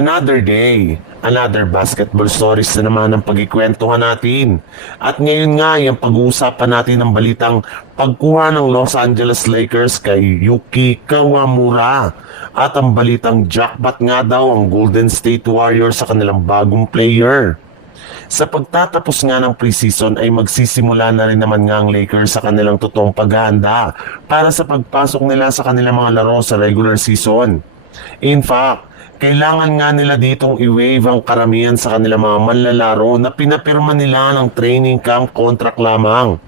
Another day, another basketball stories na naman ang pagkikwentuhan natin. At ngayon nga, yung pag-uusapan natin ng balitang pagkuha ng Los Angeles Lakers kay Yuki Kawamura. At ang balitang jackpot nga daw ang Golden State Warriors sa kanilang bagong player. Sa pagtatapos nga ng preseason ay magsisimula na rin naman nga ang Lakers sa kanilang totoong paghahanda para sa pagpasok nila sa kanilang mga laro sa regular season. In fact, kailangan nga nila ditong i-waive ang karamihan sa kanilang mga manlalaro na pinapirma nila ng training camp contract lamang.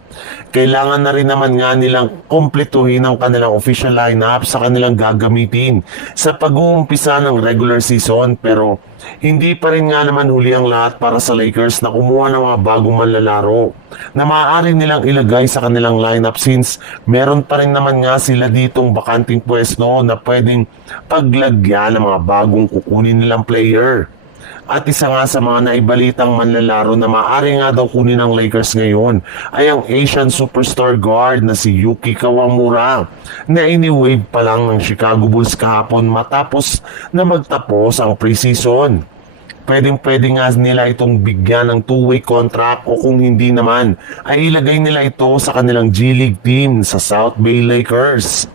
Kailangan na rin naman nga nilang kumpletuhin ang kanilang official lineup sa kanilang gagamitin sa pag-uumpisa ng regular season, pero hindi pa rin nga naman huli ang lahat para sa Lakers na kumuha ng mga bagong manlalaro na maaari nilang ilagay sa kanilang lineup, since meron pa rin naman nga sila ditong bakanting pwesto na pwedeng paglagyan ng mga bagong kukunin nilang player. At isa nga sa mga naibalitang manlalaro na maaari nga daw kunin ng Lakers ngayon ay ang Asian superstar guard na si Yuki Kawamura, na ini-wave pa lang ng Chicago Bulls kahapon matapos na magtapos ang preseason. Pwedeng-pwede nga nila itong bigyan ng two-way contract, o kung hindi naman ay ilagay nila ito sa kanilang G-League team sa South Bay Lakers.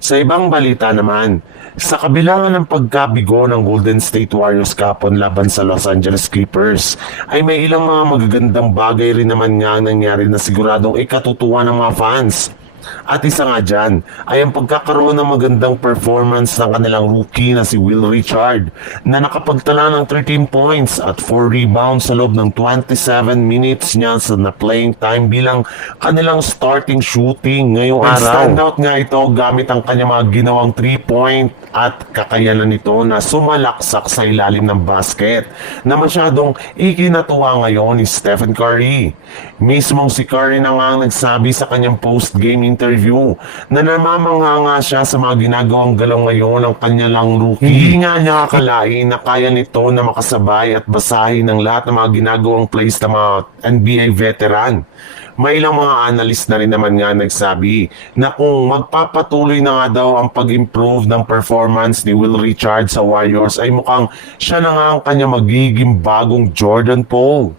Sa ibang balita naman, sa kabila ng pagkabigo ng Golden State Warriors kapon laban sa Los Angeles Clippers, ay may ilang mga magagandang bagay rin naman nga nangyari na siguradong ikatutuwa ng mga fans. At isa nga dyan ay ang pagkakaroon ng magandang performance ng kanilang rookie na si Will Richard, na nakapagtala ng 13 points at 4 rebounds sa loob ng 27 minutes niya sa na playing time bilang kanilang starting shooting ngayong araw. Standout nga ito gamit ang kanyang mga ginawang 3-point at kakayanan nito na sumalaksak sa ilalim ng basket na masyadong ikinatuwa ngayon ni Stephen Curry. Mismong si Curry na nga nagsabi sa kanyang post-game interview na namamangha nga siya sa mga ginagawang galaw ngayon ng kanyalang rookie. Hindi nga niya akalain na kaya nito na makasabay at basahin ng lahat ng mga ginagawang plays ng mga NBA veteran. May ilang mga analyst na rin naman nga nagsabi na kung magpapatuloy na nga daw ang pag-improve ng performance ni Will Richard sa Warriors ay mukhang siya na nga ang kanya magiging bagong Jordan Poole.